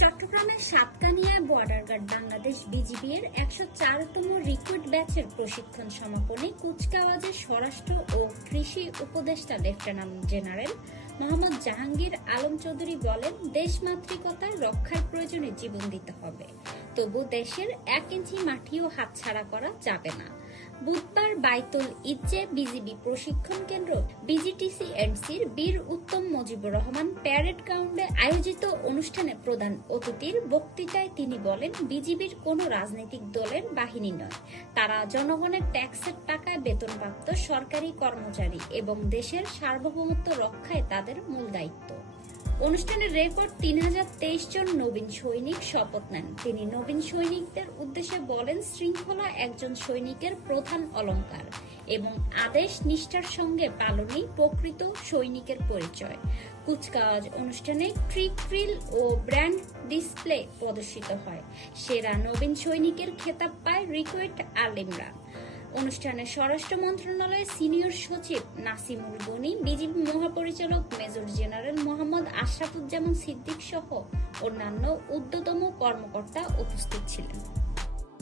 চট্টগ্রামের সাতকানিয়ায় border guard Bangladesh বিজিবি-এর 104তম recruit ব্যাচের প্রশিক্ষণ সমাপনী কুচকাওয়াজের স্বরাষ্ট্র ও কৃষি উপদেষ্টা লেফটেন্যান্ট জেনারেল মোহাম্মদ জাহাঙ্গীর আলম চৌধুরী বলেন, দেশমাতৃকতার রক্ষার প্রয়োজনে জীবন দিতে হবে, তবু দেশের 1 ইঞ্চি মাটিও হাতছাড়া করা যাবে না। বুধবার বাইতুল ইজ্জে বিজিবি প্রশিক্ষণ কেন্দ্র বিজিটিসি-এন্ডসির বীর উত্তম মুজিবুর রহমান প্যারেড গ্রাউন্ডে আয়োজিত অনুষ্ঠানে প্রধান অতিথির বক্তৃতায় তিনি বলেন, বিজিবির কোনো রাজনৈতিক দলের বাহিনী নয়, তারা জনগণের ট্যাক্সের টাকায় বেতনপ্রাপ্ত সরকারি কর্মচারী এবং দেশের সার্বভৌমত্ব রক্ষায় তাদের মূল দায়িত্ব। অনুষ্ঠানের রেকর্ড 3023 জন নবীন সৈনিক শপথ নেন। তিনি নবীন সৈনিকদের উদ্দেশ্যে বলেন, শৃঙ্খলা একজন সৈনিকের প্রধান অলংকার এবং আদেশ নিষ্ঠার সঙ্গে পালনই প্রকৃত সৈনিকের পরিচয়। কুচকাওয়াজ অনুষ্ঠানে ট্রিক-রিল ও ব্র্যান্ড ডিসপ্লে প্রদর্শিত হয়। সেরা নবীন সৈনিকের খেতাব পায় রিক্রুট আলিমরা। অনুষ্ঠানে স্বরাষ্ট্র মন্ত্রণালয়ের সিনিয়র সচিব নাসিমুল গনি, বিজিবি মহাপরিচালক মেজর জেনারেল মোহাম্মদ আশরাফুজ্জামান সিদ্দিক সহ অন্যান্য ঊর্ধ্বতম কর্মকর্তা উপস্থিত ছিলেন।